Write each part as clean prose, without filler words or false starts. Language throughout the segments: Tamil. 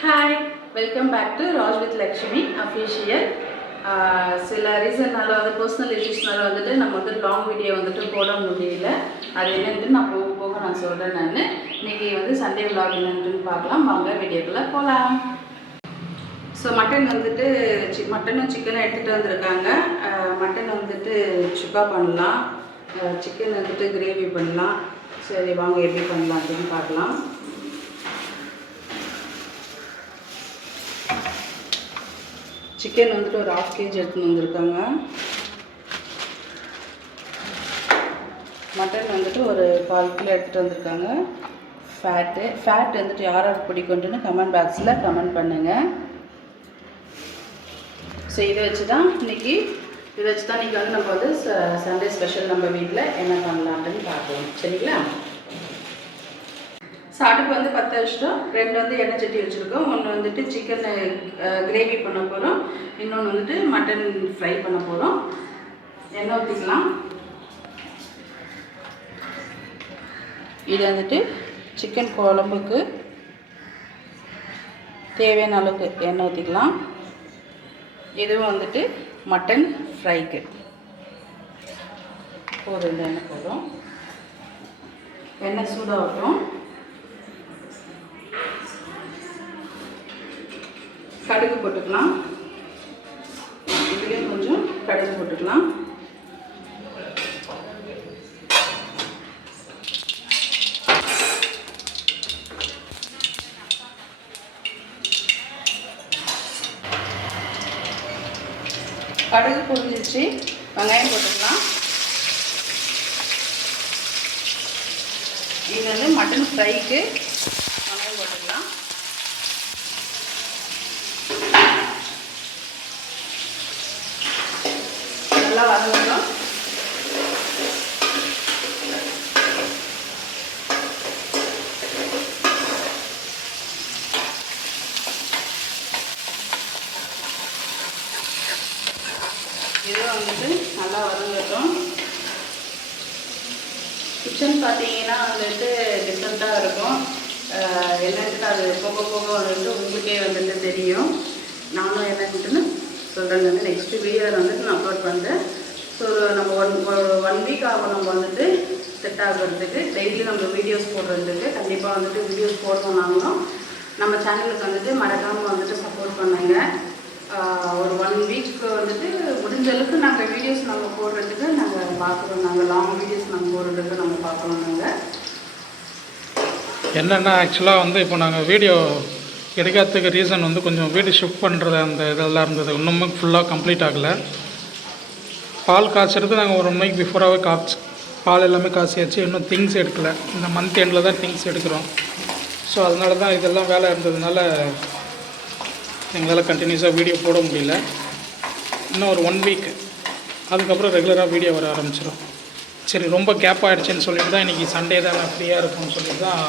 Hi, welcome back to Raj with Lakshmi official. சில ரீசன்னால பர்சனல் இஷ்யூஸ்னால நம்ம லாங் வீடியோ போட முடியல. அது என்னன்ட்டு நான் போக போக நான் சொல்கிறேன். நான் இன்றைக்கி சண்டே விலாக் என்னன்ட்டுன்னு பார்க்கலாம். வாங்க வீடியோக்குள்ளே போகலாம். ஸோ மட்டன் மட்டனும் சிக்கனும் எடுத்துகிட்டு வந்திருக்காங்க. மட்டன் சுக்கா பண்ணலாம், சிக்கன் கிரேவி பண்ணலாம். சரி வாங்க எப்படி பண்ணலாம் அப்படின்னு பார்க்கலாம். சிக்கன் ஒரு 1/2 kg எடுத்துன்னு வந்திருக்காங்க. மட்டன் ஒரு 1/4 கிலோ எடுத்துகிட்டு வந்திருக்காங்க. ஃபேட் யாராவது பிடிக்கும்னு கமெண்ட் பாக்ஸில் கமெண்ட் பண்ணுங்கள். ஸோ இதை வச்சு தான் இன்றைக்கி நம்ம சண்டே ஸ்பெஷல் நம்ம வீட்டில் என்ன பண்ணலான்ட்டுன்னு பார்க்கலாம். சரிங்களா? ஸோ அடுப்பு பற்ற வச்சிட்டோம். 2 எண்ணெய் சட்டி வச்சுருக்கோம். ஒன்று சிக்கன் கிரேவி பண்ண போகிறோம், இன்னொன்று மட்டன் ஃப்ரை பண்ண போகிறோம். எண்ணெய் ஊற்றிக்கலாம். இது சிக்கன் குழம்புக்கு தேவையான அளவுக்கு எண்ணெய் ஊற்றிக்கலாம். இதுவும் மட்டன் ஃப்ரைக்கு ஒரு எண்ணெய் போதும். எண்ணெய் சூடாகட்டும். கடுகு போட்டுக்கலாம். இதுலேயும் கொஞ்சம் கடுகு போட்டுக்கலாம். கடுகு பொரிஞ்சிச்சு. வெங்காயம் போட்டுக்கலாம். இது மட்டன் ஃப்ரைக்கு வெங்காயம் போட்டுக்கலாம். நல்லா வதங்கணும். இது நல்லா வதங்கட்டும். கிச்சன் பார்த்தீங்கன்னா டிஃப்ரெண்ட்டாக இருக்கும். என்னன்ட்டு அது போக போக உங்களுக்கே தெரியும். நானும் என்னன்ட்டுன்னு சொல்கிறேன். நெக்ஸ்ட்டு வீடியோவில் நான் அப்லோட் பண்ணுறேன். ஸோ நம்ம ஒன் வீக் ஆகும் நம்ம செட் ஆகிறதுக்கு. டெய்லி நம்ம வீடியோஸ் போடுறதுக்கு கண்டிப்பாக வீடியோஸ் போடுறோம். நாங்களும் நம்ம சேனலுக்கு மறக்காமல் சப்போர்ட் பண்ணுங்க. ஒரு 1 வீக்கு முடிஞ்ச அளவுக்கு நாங்கள் வீடியோஸ் நம்ம போடுறதுக்கு நாங்கள் பார்க்குறோம். நாங்கள் லாங் வீடியோஸ் நாங்கள் போடுறதுக்கு நம்ம பார்க்குறோம். நாங்கள் என்னென்னா ஆக்சுவலாக இப்போ நாங்கள் வீடியோ எடுக்கிறதுக்கு ரீசன் கொஞ்சம் வீடு ஷிஃப்ட் பண்ணுறது அந்த இதெல்லாம் இருந்தது. இன்னுமே ஃபுல்லாக கம்ப்ளீட் ஆகலை. பால் காய்ச்சறது நாங்கள் ஒரு 1 வீக் பிஃபோராகவே பால் எல்லாமே காய்ச்சியாச்சு. இன்னும் திங்ஸ் எடுக்கலை. இந்த மந்த் எண்டில் தான் திங்ஸ் எடுக்கிறோம். ஸோ அதனால தான் இதெல்லாம் வேலை இருந்ததுனால எங்களால் கண்டினியூஸாக வீடியோ போட முடியல. இன்னும் ஒரு 1 வீக் அதுக்கப்புறம் ரெகுலராக வீடியோ வர ஆரம்பிச்சிடும். சரி ரொம்ப கேப் ஆகிடுச்சின்னு சொல்லிட்டு தான் இன்றைக்கி சண்டே தான் நான் ஃப்ரீயாக இருக்கும்னு சொல்லிட்டு தான்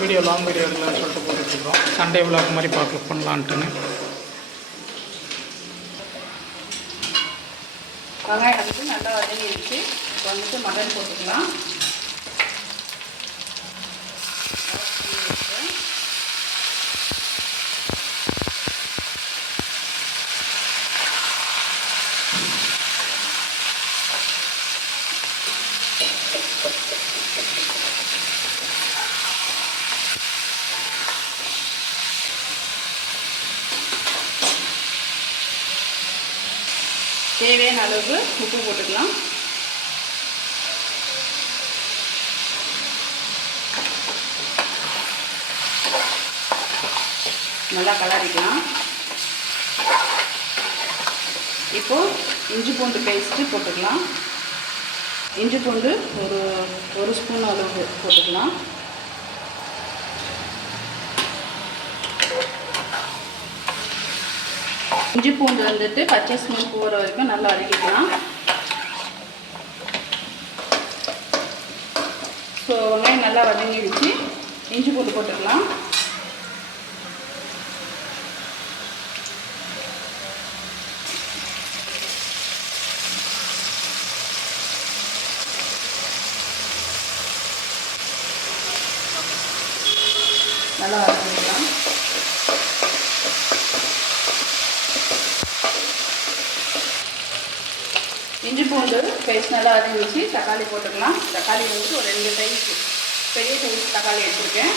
வீடியோ லாங் வீடியோ எடுக்கலாம்னு சொல்லிட்டு போட்டுட்ருக்கோம். சண்டே விலாக் மாதிரி பண்ணலான்ட்டுன்னு. வெங்காயம் நல்லா வதங்கிடுச்சு. இப்போ மட்டன் போட்டுக்கலாம். தேவையான அளவுக்கு உப்பு போட்டுக்கலாம். நல்லா கலரிக்கலாம். இப்போது இஞ்சி பூண்டு பேஸ்ட்டு போட்டுக்கலாம். இஞ்சி பூண்டு ஒரு ஸ்பூன் அளவு போட்டுக்கலாம். இஞ்சி பூண்டு பச்சை ஸ்மெல் போகிற வரைக்கும் நல்லா அரைக்கலாம். ஸோ வெங்காயம் நல்லா வதங்கிடுச்சு. இஞ்சி பூண்டு போட்டுக்கலாம். நல்லா வதக்கிக்கலாம். இஞ்சி பூண்டு பேஸ்ட் நல்லா வதங்கிச்சு. தக்காளி போட்டுக்கலாம். தக்காளி வந்துட்டு ஒரு 2 சைஸ் பெரிய சைஸ் தக்காளி எடுத்துருக்கேன்.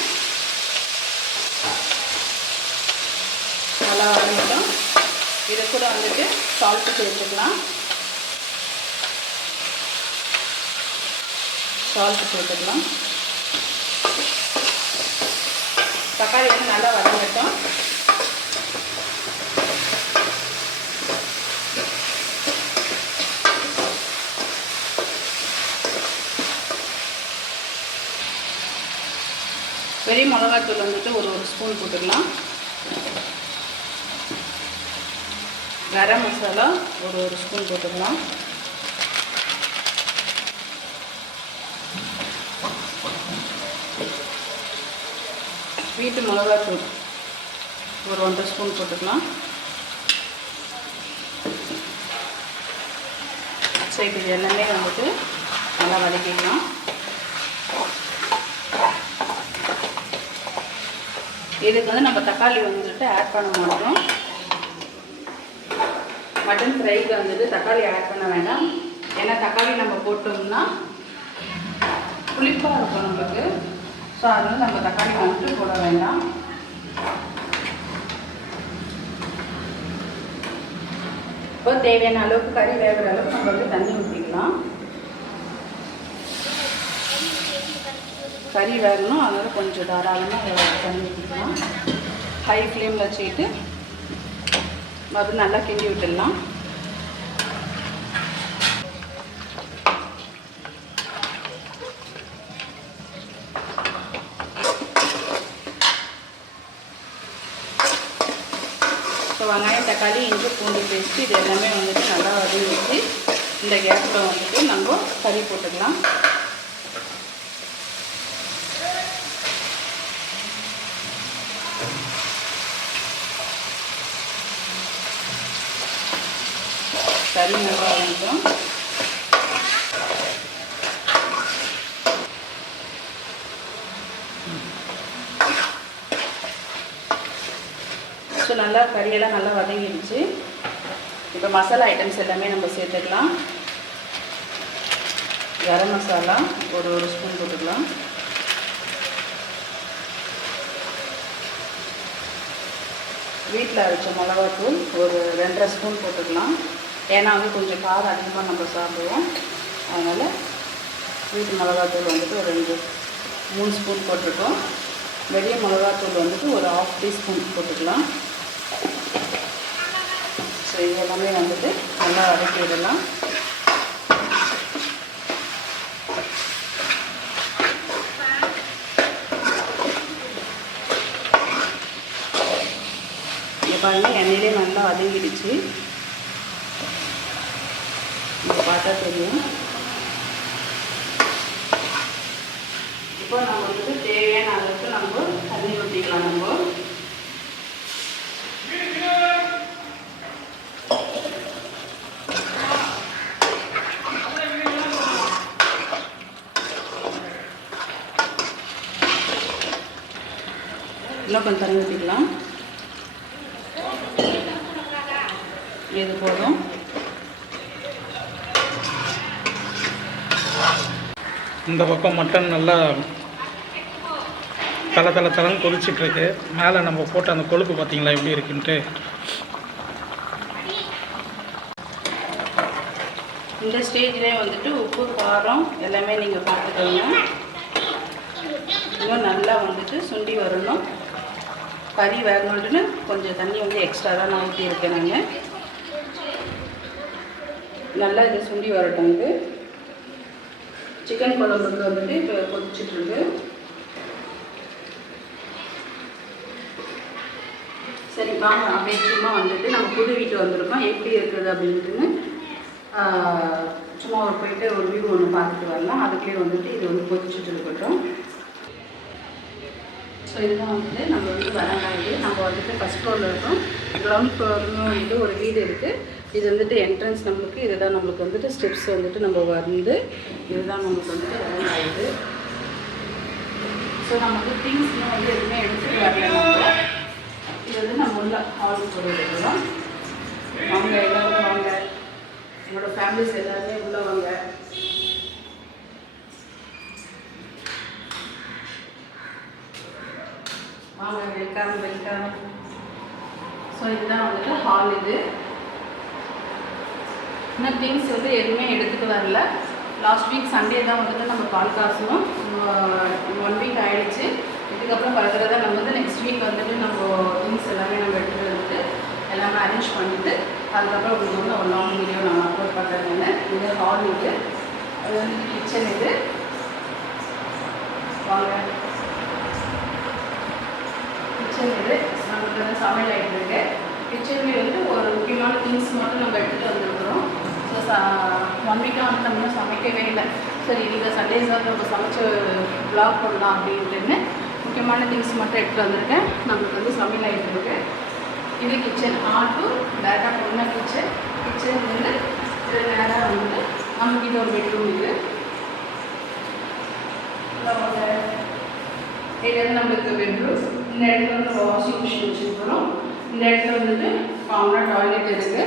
நல்லா வதங்கிட்டோம். இதை கூட வந்துட்டு சால்ட்டு சேர்த்துக்கலாம். சால்ட்டு சேர்த்துக்கலாம். தக்காளி வந்து நல்லா வதங்கட்டும். பெரிய மிளகாத்தூள் வந்துட்டு ஒரு ஸ்பூன் போட்டுக்கலாம். கரம் மசாலா ஒரு ஸ்பூன் போட்டுக்கலாம். வீட்டு மிளகாத்தூள் ஒரு 1 ஸ்பூன் போட்டுக்கலாம். சரி, இது எல்லாமே வந்துட்டு நல்லா வதக்கிக்கலாம். இதுக்கு வந்து நம்ம தக்காளி வந்துட்டு ஆட் பண்ண மாட்டோம். மட்டன் ஃப்ரைக்கு வந்துட்டு தக்காளி ஆட் பண்ண வேண்டாம். ஏன்னா தக்காளி நம்ம போட்டோம்னா புளிப்பாக இருக்கும் நமக்கு. ஸோ அதனால நம்ம தக்காளி வந்துட்டு போட வேண்டாம். இப்போ தேவையான அளவுக்கு கறி வேகிற அளவுக்கு நம்ம வந்து தண்ணி ஊற்றிக்கலாம். கறி வேகணும், அதனால் கொஞ்சம் தாராளமாக தண்ணி ஊற்றிக்கலாம். ஹை ஃப்ளேமில் வச்சுக்கிட்டு அது நல்லா கிண்டி விட்டுடலாம். ஸோ வெங்காயம், தக்காளி, இஞ்சி பூண்டு பேஸ்ட்டு இது எல்லாமே வந்துட்டு நல்லா வதங்கிட்டு இந்த கேப்பில் வந்துட்டு நம்ம கறி போட்டுக்கலாம். கறி நல்லா வதங்கிட்டோம். ஸோ நல்லா கறியெல்லாம் நல்லா வதங்கிடுச்சு. இப்போ மசாலா ஐட்டம்ஸ் எல்லாமே நம்ம சேர்த்துக்கலாம். கரம் மசாலா ஒரு ஸ்பூன் போட்டுக்கலாம். வீட்டில் அரைச்ச மிளகாத்தூள் ஒரு 2.5 ஸ்பூன் போட்டுக்கலாம். ஏன்னா வந்து கொஞ்சம் காரம் அதிகமாக நம்ம சாப்பிடுவோம். அதனால் வீட்டு மிளகாத்தூள் வந்துட்டு ஒரு 3 ஸ்பூன் போட்டிருக்கோம். வெளிய மிளகாத்தூள் வந்துட்டு ஒரு 1/2 டீஸ்பூன் போட்டுக்கலாம். ஸோ இது எல்லாமே வந்துட்டு நல்லா வதக்கி விடலாம். இங்கே பாருங்கள், எண்ணெயிலே நல்லா வதங்கிடுச்சு. இங்கே பார்த்தா தெரியும். இப்போ நம்ம வந்துட்டு தேவையான அளவுக்கு நம்ம தண்ணி ஊற்றிக்கலாம். நம்ம இன்னும் கொஞ்சம் தண்ணி ஊற்றிக்கலாம். இது போதும். இந்த பக்கம் மட்டன் நல்லா தலை கொதிச்சிட்ருக்கு. மேலே நம்ம போட்ட அந்த கொழுப்பு பார்த்திங்களா எப்படி இருக்குன்ட்டு. இந்த ஸ்டேஜ்லேயே வந்துட்டு உப்பு, காரம் எல்லாமே நீங்கள் பார்த்துக்கோங்க. இன்னும் நல்லா வந்துட்டு சுண்டி வரணும். கறி வேகணுன்ட்டுன்னு கொஞ்சம் தண்ணி வந்து எக்ஸ்ட்ரா தான் நான் ஊற்றியிருக்கேன். நான் நல்லா இது சுண்டி வரட்டும். இது சிக்கன் குழம்புக்கு வந்துட்டு இப்போ கொதிச்சிட்ருக்கு. சரி வாங்க, அப்படியே சும்மா வந்துட்டு நம்ம புது வீட்டு வந்திருக்கோம், எப்படி இருக்குது அப்படின்ட்டுன்னு சும்மா போயிட்டு ஒரு வியூ ஒன்று பார்த்துட்டு வரலாம். அதுக்குள்ளே வந்துட்டு இது வந்து கொதிச்சுட்டு இருக்கட்டும். ஸோ இதுதான் வந்துட்டு நம்ம வந்து வரங்காய். நம்ம வந்துட்டு ஃபஸ்ட் ஃப்ளோரில் இருக்கோம். கிரவுண்ட் ஃப்ளோர்னு வந்துட்டு ஒரு வீடு இருக்குது. இது வந்துட்டு என்ட்ரன்ஸ் நம்மளுக்கு. இதுதான் நம்மளுக்கு வந்துட்டு ஸ்டெப்ஸ் வந்துட்டு நம்ம வந்து இதுதான் நம்மளுக்கு வந்துட்டு வரங்காய். ஸோ நம்ம வந்து திங்ஸ்லாம் வந்து எதுவுமே எடுத்துகிட்டு சாதம் போட்டு எடுக்கலாம். வாங்க எல்லோரும் வாங்க, என்னோட ஃபேமிலிஸ் எல்லாருமே உள்ளே வாங்க. வாங்க, வெல்கம் வெல்கம். ஸோ இதுதான் வந்துட்டு ஹால். இது இன்னும் திங்ஸ் வந்து எதுவுமே எடுத்துகிட்டு வரல. லாஸ்ட் வீக் சண்டே தான் வந்துட்டு நம்ம பால் காசணும். 1 வீக் ஆகிடுச்சு. இதுக்கப்புறம் பார்க்குறதா நம்ம வந்து நெக்ஸ்ட் வீக் வந்துட்டு நம்ம திங்ஸ் எல்லாமே நம்ம எடுத்துகிட்டு வந்துட்டு எல்லாமே அரேஞ்ச் பண்ணிவிட்டு அதுக்கப்புறம் உங்களுக்கு வந்து ஒரு லாங் வீடியோ நான் அப்லோட் பண்ணுறேன்னு. இது ஹால். இது அது வந்து கிச்சன். இது வாங்க, கிச்சன். இது நமக்கு வந்து சமையல் ஆகிட்டு இருக்கு. கிச்சன்லேயே வந்து ஒரு முக்கியமான திங்ஸ் மட்டும் நம்ம எடுத்துகிட்டு வந்துருக்குறோம். ஸோ 1 வீக்காக வந்து நம்ம இன்னும் சமைக்கவே இல்லை. சரி, இந்த சண்டேஸ் வந்து நம்ம சமைச்சு வ்ளாக் பண்ணலாம் அப்படின்ட்டுன்னு முக்கியமான திங்ஸ் மட்டும் எடுத்துகிட்டு வந்திருக்கேன். நம்மளுக்கு வந்து சமையல் ஆகிட்டு இருக்கு. இது கிச்சன். ஆட்டு டேரெக்டாக போன கிச்சன். கிச்சன் வந்து இது நேராக வந்துட்டு நமக்கு இது ஒரு பெட்ரூம். இது இது வந்து நம்மளுக்கு பெட்ரூம். இந்த இடத்துல வந்து வாஷிங் மிஷின் வச்சுருக்கிறோம். இந்த இடத்துல வந்துட்டு காமனாக டாய்லெட் இருக்குது.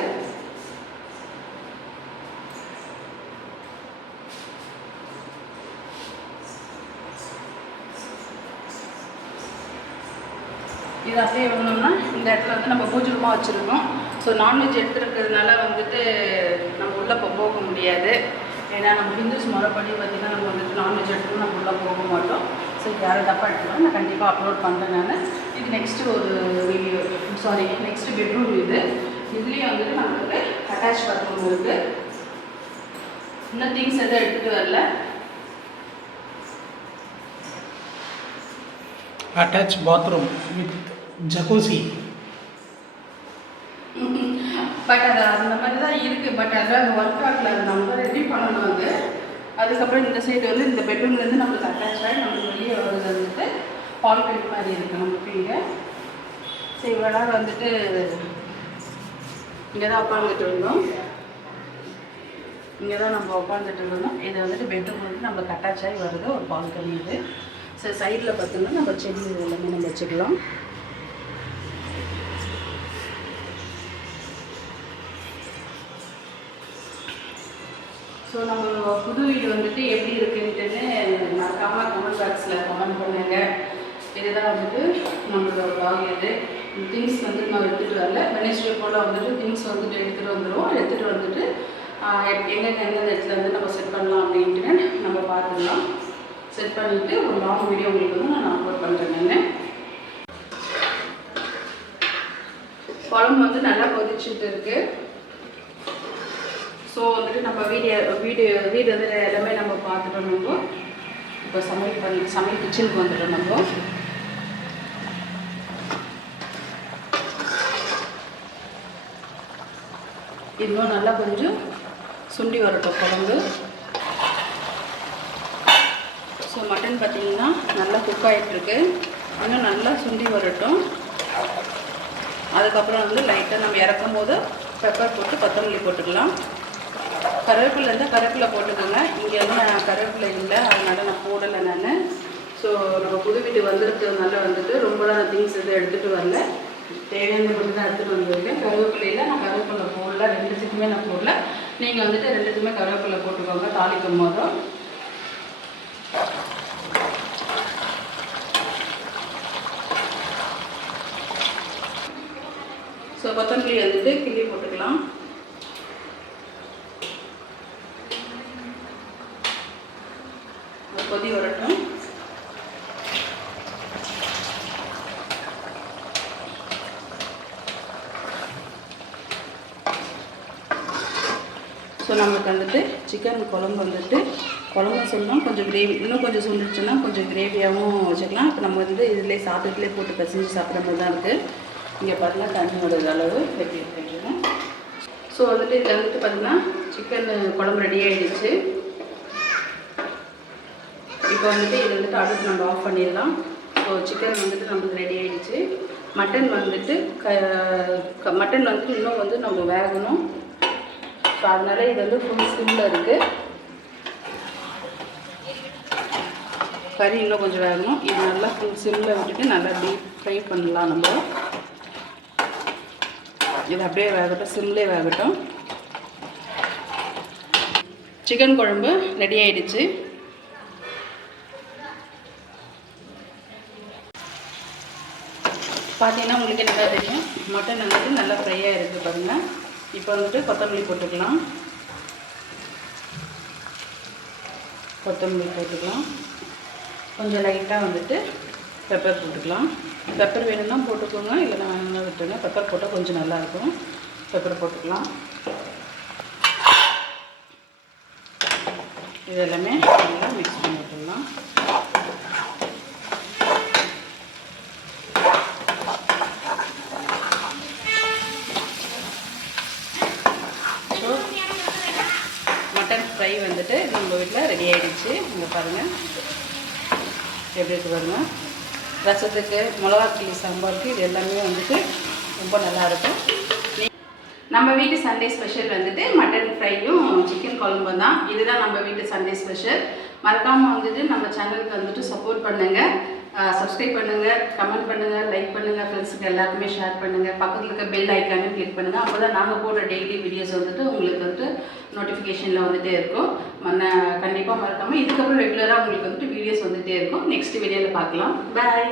இது அப்படியே வேணும்னா இந்த இடத்துல வந்து நம்ம பூஜை ரூமாக வச்சுருக்கோம். ஸோ நான்வெஜ் எடுத்துருக்கிறதுனால வந்துட்டு நம்ம உள்ளே போக முடியாது. ஏன்னா நம்ம ஹிந்துஸ் முறைப்படி பார்த்திங்கன்னா நம்ம வந்துட்டு நான்வெஜ் எடுத்துகிட்டு நம்ம உள்ளே போக மாட்டோம். ஸோ யாரும் தப்பாக எடுத்துக்கலாம். நான் கண்டிப்பாக அப்லோட் பண்ணுறேன். நான் இது நெக்ஸ்ட்டு ஒரு வீடியோ, சாரி நெக்ஸ்ட்டு பெட்ரூம். இது இதுலேயும் வந்துட்டு நம்மளுக்கு அட்டாச் பாத்ரூம் இருக்குது. இன்னும் திங்ஸ் எதுவும் எடுத்துகிட்டு வரல. Attach bathroom with jacuzzi. But அது அந்த மாதிரி தான் இருக்குது. பட் அதில் ஒர்க் ஆகல. அது நம்ம ரெடி பண்ணணும். அது அதுக்கப்புறம் இந்த சைடு வந்து இந்த பெட்ரூம்லேருந்து நம்மளுக்கு அட்டாச் ஆகி நம்மளுக்கு வெளியே வருது வந்துட்டு ஹால் பெட் மாதிரி இருக்குது நமக்கு. இங்கே சரி, இவ்வளோ நேரம் வந்துட்டு இங்கே தான் உட்காந்துட்டு இருந்தோம். இங்கே தான் நம்ம உட்காந்துட்டு இருந்தோம். இது வந்துட்டு பெட்ரூம் வந்து நம்மளுக்கு அட்டாச் ஆகி வருது ஒரு பால்கனி. இது சரி, சைடில் பார்த்தோம்னா நம்ம செடி எல்லாமே நம்ம வச்சுக்கலாம். ஸோ நம்ம புது வீடு வந்துட்டு எப்படி இருக்குன்ட்டுன்னு மறக்காமல் கமெண்ட் பாக்ஸில் கமெண்ட் பண்ணுங்க. இதுதான் வந்துட்டு நம்மளோட வ்ளாக். இது திங்ஸ் வந்து நம்ம எடுத்துகிட்டு வரல. வெனஸ்டே போல் வந்துட்டு திங்ஸ் வந்துட்டு எடுத்துகிட்டு வந்துடுவோம். எடுத்துகிட்டு வந்துட்டு எந்தெந்த இடத்துல வந்து நம்ம செட் பண்ணலாம் அப்படின்ட்டு நம்ம பார்த்துக்கலாம். செட் பண்ணிவிட்டு ஒரு லாங் வீடியோ உங்களுக்கு வந்து நான் அப்லோட் பண்ணுறேன். நான் குழம்பு வந்து நல்லா கொதிச்சுட்டு இருக்குது. ஸோ வந்துட்டு நம்ம வீடு வந்து எல்லாமே நம்ம பார்த்துட்டோம். நம்ம இப்போ சமையல் கிச்சனுக்கு வந்துட்டோம். நம்ம இன்னும் நல்லா கொஞ்சம் சுண்டி வரட்டும் குழம்பு. ஸோ மட்டன் பார்த்திங்கன்னா நல்லா குக் ஆகிட்டுருக்கு. இன்னும் நல்லா சுண்டி வரட்டும். அதுக்கப்புறம் வந்து லைட்டாக நம்ம இறக்கும் போது பெப்பர் போட்டு கொத்தமல்லி போட்டுக்கலாம். கருவேப்பிலை இருந்தால் கருவேப்பிலை போட்டுக்கோங்க. இங்கே வந்து நான் கருவேப்பிலை இல்லை, அதனால் நான் போடலை நான். ஸோ நம்ம புது வீட்டு வந்துருக்கிறதுனால வந்துட்டு ரொம்பலாம் நான் திங்ஸ் எதுவும் எடுத்துகிட்டு வரல. தேவையான மட்டும் தான் எடுத்துகிட்டு வந்துருக்கேன். கருவேப்பிலையில் நான் கருவேப்பிலை போடல. ரெண்டுத்துக்குமே நான் போடல. நீங்கள் வந்துட்டு ரெண்டுத்துக்குமே கருவேப்பிலை போட்டுக்கோங்க தாளிக்கும் போதும். ஸோ கொத்தமல்லி வந்துட்டு கிள்ளி போட்டுக்கலாம். கொதி வரட்டும். ஸோ நமக்கு வந்துட்டு சிக்கன் குழம்பு வந்துட்டு குழம்பு சொல்லணும். கொஞ்சம் கிரேவி இன்னும் கொஞ்சம் சொல்லிடுச்சுன்னா கொஞ்சம் கிரேவியாகவும் வச்சுக்கலாம். இப்போ நம்ம வந்து இதிலே சாதத்துலேயே போட்டு பிசைஞ்சு சாப்பிட்ற மாதிரி தான் இருக்குது. இங்கே பார்த்தீங்கன்னா தண்ணியோட அளவு வெட்டி வச்சுருக்கேன். ஸோ வந்துட்டு இதில் வந்துட்டு பார்த்திங்கன்னா சிக்கன் குழம்பு ரெடி ஆகிடுச்சு. இப்போ வந்துட்டு இது வந்துட்டு அடுத்து நம்ம ஆஃப் பண்ணிடலாம். ஸோ சிக்கன் வந்துட்டு நம்மளுக்கு ரெடி ஆகிடுச்சு. மட்டன் வந்துட்டு மட்டன் வந்துட்டு இன்னும் வந்து நம்ம வேகணும். ஸோ அதனால் இது வந்து ஃபுல் சிம்மில் இருக்குது. கறி இன்னும் கொஞ்சம் வேகணும். இது நல்லா ஃபுல் சிம்மில் விட்டுட்டு நல்லா டீப் ஃப்ரை பண்ணலாம். நம்ம இது அப்படியே வேகட்டும், சிம்லேயே வேகட்டும். சிக்கன் குழம்பு ரெடி ஆயிடுச்சு. பார்த்தீங்கன்னா உங்களுக்கு நல்லா தெரியும், மட்டன் வந்துட்டு நல்லா ஃப்ரையாக இருக்குது பாருங்கள். இப்போ வந்துட்டு கொத்தமல்லி போட்டுக்கலாம். கொஞ்சம் லைட்டாக வந்துட்டு பெப்பர் போட்டுக்கலாம். பெப்பர் வேணும்னா போட்டுக்கோங்க, இல்லைன்னா வேணும்னா விட்டுருங்க. பெப்பர் போட்டால் கொஞ்சம் நல்லாயிருக்கும். பெப்பர் போட்டுக்கலாம். இது எல்லாமே நல்லா மிக்ஸ் பண்ணி விட்டுடலாம். ஸோ மட்டன் ஃப்ரை வந்துட்டு நம்ம வீட்டில் ரெடி ஆகிடுச்சு. இங்கே பாருங்கள் எப்படி இருக்கு பாருங்கள். ரசத்துக்கு, மிளகாக்கிளி சாம்பாருக்கு இது எல்லாமே வந்துட்டு ரொம்ப நல்லாயிருக்கும். நம்ம வீட்டு சண்டே ஸ்பெஷல் வந்துட்டு மட்டன் ஃப்ரையும் சிக்கன் குழம்பும் தான். இதுதான் நம்ம வீட்டு சண்டே ஸ்பெஷல். மறக்காமல் வந்துட்டு நம்ம சேனலுக்கு வந்துட்டு சப்போர்ட் பண்ணுங்கள், சப்ஸ்கிரைப் பண்ணுங்கள், கமெண்ட் பண்ணுங்கள், லைக் பண்ணுங்கள், ஃப்ரெண்ட்ஸுக்கு எல்லாருக்குமே ஷேர் பண்ணுங்கள். பக்கத்தில் இருக்க பெல் ஐக்கானே கிளிக் பண்ணுங்கள். அப்போ தான் நாங்கள் போடுற டெய்லி வீடியோஸ் வந்துட்டு உங்களுக்கு வந்துட்டு நோட்டிஃபிகேஷனில் வந்துகிட்டே இருக்கும். கண்டிப்பாக மறக்காமல் இதுக்கப்புறம் ரெகுலராக உங்களுக்கு வந்துட்டு வீடியோஸ் வந்துகிட்டே இருக்கும். நெக்ஸ்ட் வீடியோவில் பார்க்கலாம். பாய்.